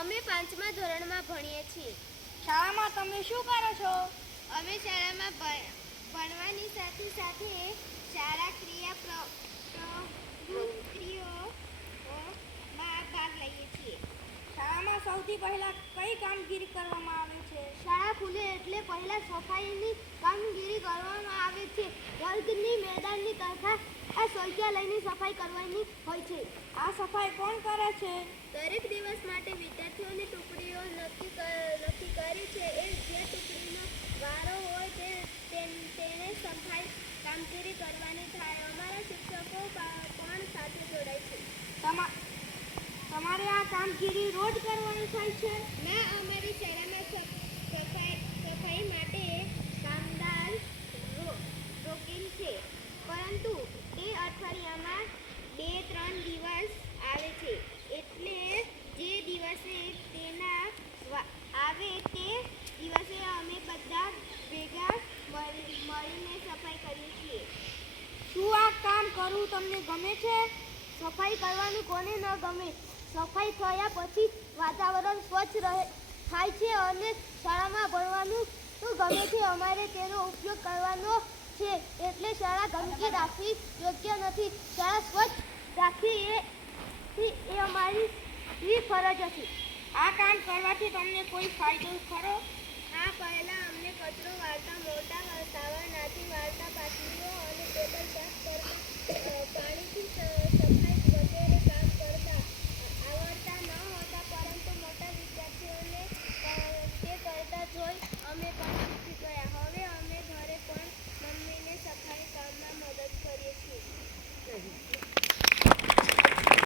અમે 5મા ધોરણમાં ભણીએ છીએ. શાળામાં તમે શું કરો છો? અમે શાળામાં ભણવાની સાથે સાથે શાળા ક્રિયાપ્રવૃત્તિઓમાં ભાગ લઈએ છીએ. શાળામાં સૌથી પહેલા કઈ કામગીરી કરવામાં આવે છે? શાળા ખુલે એટલે પહેલા સફાઈની કામગીરી કરવામાં આવે છે. વર્ગની મેદાનની તથા શૌચાલયની સફાઈ કરવાની હોય છે. આ સફાઈ કોણ કરે છે? દરેક દિવસ માટે વિદ્યાર્થીઓની ટુકડીઓ નક્કી કરી છે. એ જે ટુકડીનો વારો હોય તેણે સફાઈ કામગીરી કરવાની થાય. અમારા શિક્ષકો પણ સાથે જોડાય છે. તમારે આ કામગીરી રોજ કરવાની થાય છે? ના, અમારી શાળામાં સફાઈ માટે કામદાર રોકેલ છે, પરંતુ તે અઠવાડિયામાં 2-3 દિવસ આવે છે. એટલે જે દિવસે તેના આવે તે દિવસે અમે બધા ભેગા મળીને સફાઈ કરીએ છીએ. શું આ કામ કરવું તમને ગમે છે? સફાઈ કરવાનું કોને ન ગમે? સફાઈ થયા પછી વાતાવરણ સ્વચ્છ થાય છે અને શાળામાં ભણવાનું ગમે છે. અમારે તેનો ઉપયોગ કરવાનો છે, એટલે શાળા ગંદકી રાખવી યોગ્ય નથી. શાળા સ્વચ્છ રાખવી એ અમારી ફરજ છે. આ કામ કરવાથી તમને કોઈ ફાયદો ખરો? હા, પહેલાં અમને કચરો વાળતા, મોટા તાવરનાથી વાળતા, પાટલીઓ અને ટેબલ સાફ કરતા, પાણીથી